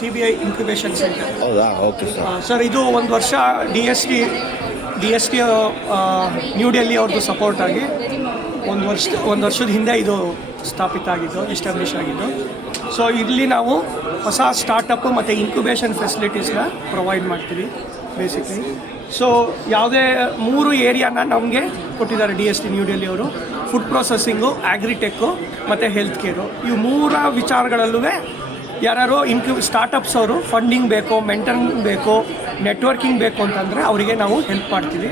TBI incubation centre. ಹೌದಾ, okay sir. Sir ಇದು ಒಂದು ವರ್ಷ D S T new Delhi ಅವ್ರದ್ದು ಸಪೋರ್ಟ್ ಆಗಿ ಒಂದು ವರ್ಷದ ಹಿಂದೆ ಇದು ಸ್ಥಾಪಿತ ಆಗಿದ್ದು, ಎಸ್ಟಾಬ್ಲಿಷ್ ಆಗಿದ್ದು. ಸೊ ಇಲ್ಲಿ ನಾವು ಹೊಸ ಸ್ಟಾರ್ಟಪ್ ಮತ್ತು ಇನ್ಕ್ಯುಬೇಷನ್ ಫೆಸಿಲಿಟೀಸ್ನ ಪ್ರೊವೈಡ್ ಮಾಡ್ತೀವಿ ಬೇಸಿಕ್ಲಿ. ಸೊ ಯಾವುದೇ 3 ಏರಿಯಾನ ನಮಗೆ ಕೊಟ್ಟಿದ್ದಾರೆ DST ನ್ಯೂ ಡೆಲ್ಲಿ ಅವರು. ಫುಡ್ ಪ್ರೊಸೆಸಿಂಗು, ಆಗ್ರಿಟೆಕ್ಕು ಮತ್ತು ಹೆಲ್ತ್ ಕೇರು. ಇವು 3 ವಿಚಾರಗಳಲ್ಲೂ ಯಾರು ಸ್ಟಾರ್ಟಪ್ಸ್ ಅವರು ಫಂಡಿಂಗ್ ಬೇಕು, ಮೆಂಟರಿಂಗ್ ಬೇಕು, ನೆಟ್ವರ್ಕಿಂಗ್ ಬೇಕು ಅಂತಂದರೆ ಅವರಿಗೆ ನಾವು ಹೆಲ್ಪ್ ಮಾಡ್ತೀವಿ.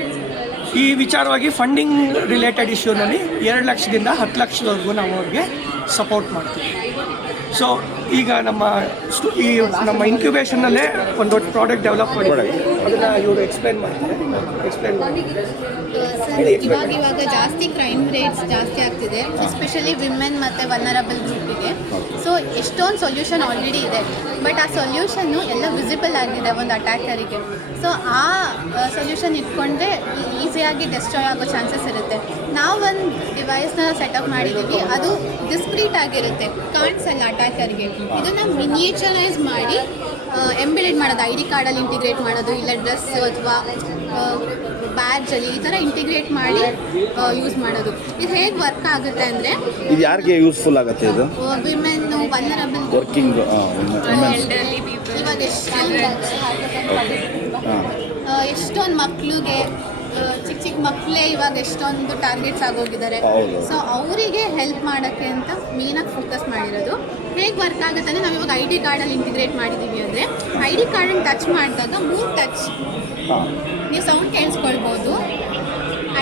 ಈ ವಿಚಾರವಾಗಿ ಫಂಡಿಂಗ್ ರಿಲೇಟೆಡ್ ಇಶ್ಯೂನಲ್ಲಿ 2 ಲಕ್ಷದಿಂದ 10 ಲಕ್ಷದವರೆಗೂ ನಾವು ಅವ್ರಿಗೆ ಸಪೋರ್ಟ್ ಮಾಡ್ತೀವಿ. ಸೊ ಈಗ ನಮ್ಮ ಇನ್ಕ್ಯುಬೇಷನ್ನಲ್ಲೇ ಒಂದು ದೊಡ್ಡ ಪ್ರಾಡಕ್ಟ್ ಡೆವಲಪ್ ಮಾಡಿದ್ದೀವಿ. ಅದನ್ನು ಇವರು ಎಕ್ಸ್ಪ್ಲೇನ್ ಮಾಡ್ತಾರೆ. ಇವಾಗ ಜಾಸ್ತಿ ಕ್ರೈಮ್ ರೇಟ್ಸ್ ಜಾಸ್ತಿ ಆಗ್ತಿದೆ, ಎಸ್ಪೆಷಲಿ ವಿಮೆನ್ ಮತ್ತು ವಲ್ನರಬಲ್ ಗ್ರೂಪಿಗೆ. ಸೊ ಎಷ್ಟೊಂದು ಸೊಲ್ಯೂಷನ್ ಆಲ್ರೆಡಿ ಇದೆ, ಬಟ್ ಆ ಸೊಲ್ಯೂಷನ್ನು ಎಲ್ಲ ವಿಸಿಬಲ್ ಆಗಿದೆ ಒಂದು ಅಟ್ಯಾಕರಿಗೆ. ಸೊ ಆ ಸೊಲ್ಯೂಷನ್ ಇಟ್ಕೊಂಡ್ರೆ ಈಸಿಯಾಗಿ ಡೆಸ್ಟ್ರಾಯ್ ಆಗೋ ಚಾನ್ಸಸ್ ಇರುತ್ತೆ. ನಾವೊಂದು ಡಿವೈಸ್ನ ಸೆಟಪ್ ಮಾಡಿದ್ದೀವಿ, ಅದು ಡಿಸ್ಕ್ರೀಟ್ ಆಗಿರುತ್ತೆ, ಕಾಣಿಸಲ್ಲ ಅಟ್ಯಾಕರ್ಗೆ. ಇದನ್ನು ಮಿನಿಯೇಚರೈಸ್ ಮಾಡಿ ಎಂಬಿಲೆಡ್ ಮಾಡೋದು, ID ಕಾರ್ಡಲ್ಲಿ ಇಂಟಿಗ್ರೇಟ್ ಮಾಡೋದು, ಇಲ್ಲ ಡ್ರೆಸ್ ಅಥವಾ ಬ್ಯಾಡ್ಜಲ್ಲಿ ಈ ಥರ ಇಂಟಿಗ್ರೇಟ್ ಮಾಡಿ ಯೂಸ್ ಮಾಡೋದು. ಇದು ಹೇಗೆ ವರ್ಕ್ ಆಗುತ್ತೆ ಅಂದರೆ, ಇದು ಯಾರಿಗೆ ಯೂಸ್ಫುಲ್ ಆಗುತ್ತೆ? ಇದು ವಿಮೆನ್ನು, ವಲ್ನರಬಲ್, ವರ್ಕಿಂಗ್, ಇವಾಗ ಎಷ್ಟೊಂದು ಮಕ್ಕಳಿಗೆ, ಚಿಕ್ಕ ಮಕ್ಕಳೇ ಇವಾಗ ಎಷ್ಟೊಂದು ಟಾರ್ಗೆಟ್ಸ್ ಆಗೋಗಿದ್ದಾರೆ. ಸೊ ಅವರಿಗೆ ಹೆಲ್ಪ್ ಮಾಡೋಕ್ಕೆ ಅಂತ ಮೇನಾಗಿ ಫೋಕಸ್ ಮಾಡಿರೋದು. ಹೇಗೆ ವರ್ಕ್ ಆಗುತ್ತೆ ಅಂದರೆ, ನಾವು ಇವಾಗ ID ಕಾರ್ಡಲ್ಲಿ ಇಂಟಿಗ್ರೇಟ್ ಮಾಡಿದ್ದೀವಿ ಅಂದರೆ, ID ಕಾರ್ಡನ್ನು ಟಚ್ ಮಾಡಿದಾಗ 3 ಟಚ್ ನೀವು ಸೌಂಡ್ ಕೇಳಿಸ್ಕೊಳ್ಬೋದು.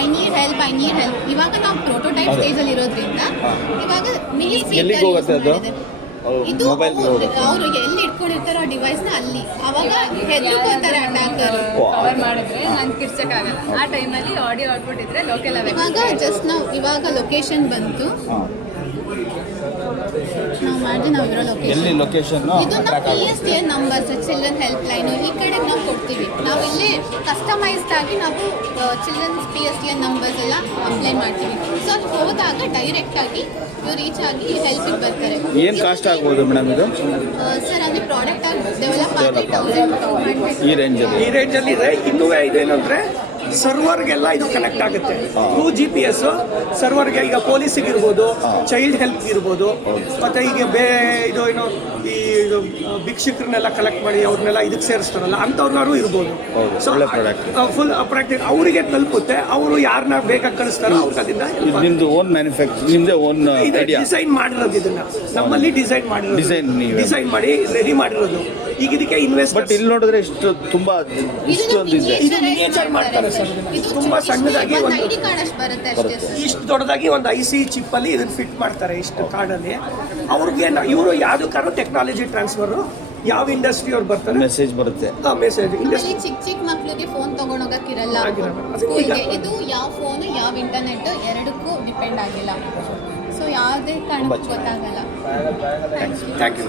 I need help. ಇವಾಗ ನಾವು ಪ್ರೋಟೋಟೈಪ್ ಸ್ಟೇಜಲ್ಲಿ ಇರೋದ್ರಿಂದ ಇವಾಗ ಮಿನಿ ಸ್ಪೀಕರ್ ಇದು ಅವರು ಎಲ್ಲಿ ಇಟ್ಕೊಂಡಿರ್ತಾರೋ ಆ ಡಿವೈಸ್ನ ಅಲ್ಲಿ ಅವಾಗ ಹೆದರ್ಕೋತಾರೆ ಅಟ್ಯಾಕರ್. ಕವರ್ ಮಾಡಿದ್ರೆ ನಾನು ಕಿರ್ಸಕ್ಕಾಗಲ್ಲ. ಆ ಟೈಮಲ್ಲಿ ಆಡಿಯೋ ಔಟ್ಪುಟ್ ಇದ್ರೆ ಲೋಕಲ್ ಇವಾಗ ಜಸ್ಟ್ ನಾವು ಇವಾಗ ಲೊಕೇಶನ್ ಬಂತು, ನಾವು ಮಾಡಿದ್ರೆ ನಾವು ಇರೋ ಲೊಕೇಶನ್ ಇದು ನಮ್ಮ PSTN numbers, children help line ಈ ಕಡೆಗೆ ನಾವು ಕೊಡ್ತೀವಿ. ನಾವು ಇಲ್ಲಿ ಕಸ್ಟಮೈಸ್ಡ್ ಆಗಿ ನಾವು ಚಿಲ್ಡ್ರನ್ಸ್ PSTN ನಂಬರ್ಸ್ ಎಲ್ಲ ಕಂಪ್ಲೇಂಟ್ ಮಾಡ್ತೀವಿ. ಸೊ ಅದು ಹೋದಾಗ ಡೈರೆಕ್ಟಾಗಿ ಇವ್ರು ರೀಚ್ ಆಗಿ ಹೆಲ್ಪಿಗೆ ಬರ್ತಾರೆ. ಏನು ಕಾಸ್ಟ್ ಆಗ್ಬೋದು ಮೇಡಮ್ ಇದು? ಸರ್ ಅಲ್ಲಿ ಪ್ರಾಡಕ್ಟ್ ಆಗಿ ಡೆವಲಪ್ ಆಗಿ 1200 ಈ ರೇಂಜಲ್ಲಿ ಇದೆ. ಇನ್ನೂ ಇದೇನಂದರೆ ಸರ್ವರ್ಗೆಲ್ಲ ಇದು ಕನೆಕ್ಟ್ ಆಗುತ್ತೆ ಥ್ರೂ GPS. ಸರ್ವರ್ಗೆ ಈಗ ಪೊಲೀಸಿಗೆ ಇರ್ಬೋದು, ಚೈಲ್ಡ್ ಹೆಲ್ಪ್ ಇರ್ಬೋದು, ಮತ್ತು ಈಗ ಇದು ಏನೋ ಈ ಭಿಕ್ಷುಕರನ್ನೆಲ್ಲ ಕಲೆಕ್ಟ್ ಮಾಡಿ ಅವ್ರನ್ನೆಲ್ಲ ಇದಕ್ಕೆ ಸೇರಿಸ್ತಾರಲ್ಲ, ಅಂಥವ್ರನ್ನಾರು ಇರ್ಬೋದು. ಸೊ ಫುಲ್ ಪ್ರಾಕ್ಟಿಕ್ ಅವರಿಗೆ ತಲುಪುತ್ತೆ. ಅವರು ಯಾರನ್ನ ಬೇಕಾಗಿ ಕಳಿಸ್ತಾರೋ ಅವ್ರಿಗೆ ಅದನ್ನ ನಿಮ್ದು ಓನ್ ಮ್ಯಾನುಫ್ಯಾಕ್ಚರ್, ನಿಮ್ದೇ ಓನ್ ಡಿಸೈನ್ ಮಾಡಿರೋದು. ಇದನ್ನ ನಮ್ಮಲ್ಲಿ ಡಿಸೈನ್ ಮಾಡಿ ರೆಡಿ ಮಾಡಿರೋದು. ಈಗ ಇದಕ್ಕೆ ಇನ್ವೆಸ್ಟ್. ಬಟ್ ಇಲ್ಲಿ ನೋಡಿದ್ರೆ ಇಷ್ಟು ತುಂಬಾ ಇಷ್ಟೊಂದಿದೆ. ಇದು ಮಿನಿಯೇಚರ್ ಮಾಡ್ತಾರೆ ಸರ್. ತುಂಬಾ ಸಣ್ಣದಾಗಿ ಇಷ್ಟು ದೊಡ್ಡದಾಗಿ ಒಂದು IC ಚಿಪ್ಪಲ್ಲಿ ಇದನ್ನ ಫಿಟ್ ಮಾಡ್ತಾರೆ. ಇಷ್ಟು ಕಾರ್ಡಲ್ಲಿ ಅವ್ರಿಗೆ ಇವರು ಯಾವ್ದಕ್ಕಾದ್ರೂ ಟೆಕ್ನಾಲಜಿ ಟ್ರಾನ್ಸ್ಫರ್, ಯಾವ ಇಂಡಸ್ಟ್ರಿ ಅವ್ರು ಬರ್ತಾರೆ ಮೆಸೇಜ್ ಬರುತ್ತೆ. ಮೆಸೇಜ್ ಇಂಡಸ್ಟ್ರಿ ಚಿಕ್ಕ ಮಕ್ಕಳಿಗೆ ಫೋನ್ ತಗೊಂಡೋಗಕ್ಕಿರಲ್ಲ. ಇದು ಯಾವ ಫೋನು ಯಾವ ಇಂಟರ್ನೆಟ್ ಎರಡಕ್ಕೂ ಡಿಪೆಂಡ್ ಆಗಿಲ್ಲ. ಸೊ ಯಾವುದೇ ಕಾರಣಕ್ಕೂ ಗೊತ್ತಾಗಲ್ಲ. Thank you.